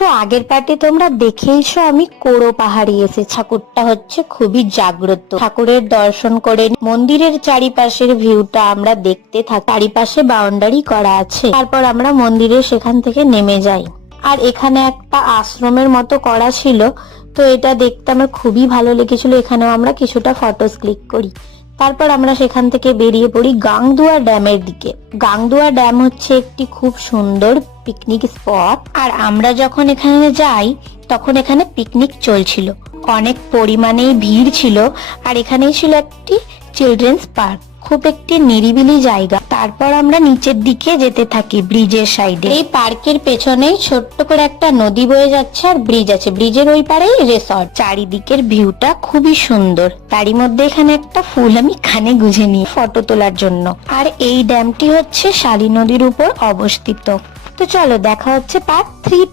তো আগের পার্টে তোমরা দেখেইছো আমি কোড়ো পাহাড়ে এসে, ঠাকুরটা হচ্ছে খুবই জাগ্রত। ঠাকুরের দর্শন করে মন্দিরের চারিপাশের ভিউটা আমরা দেখতে থাকি। চারিপাশে বাউন্ডারি করা আছে। তারপর আমরা মন্দিরের সেখান থেকে নেমে যাই। আর এখানে একটা আশ্রমের মতো করা ছিল, তো এটা দেখতে আমার খুবই ভালো লেগেছিল। এখানেও আমরা কিছুটা ফটোস ক্লিক করি। তারপর আমরা সেখান থেকে বেরিয়ে পড়ি গাংদুয়া ড্যামের দিকে। গাংদুয়া ড্যাম হচ্ছে একটি খুব সুন্দর পিকনিক স্পট। আর আমরা যখন এখানে যাই তখন এখানে পিকনিক চলছিল, অনেক পরিমাণেই ভিড় ছিল। আর এখানেই ছিল একটি চিলড্রেন্স পার্ক, খুব একটি নিরিবিলি জায়গা। তারপর আমরা নিচের দিকে যেতে থাকি ব্রিজের সাইডে। এই পার্কের পেছনেই ছোট্ট করে একটা নদী বয়ে যাচ্ছে আর ব্রিজ আছে। ব্রিজের ওই পারেই রিসর্ট। চারিদিকের ভিউটা খুবই সুন্দর। তারই মধ্যে এখানে একটা ফুল আমি কানে গুঁজে নিই ফটো তোলার জন্য। আর এই ড্যামটি হচ্ছে শালী নদীর উপর অবস্থিত। তো চলো দেখা হচ্ছে পার্ট 3।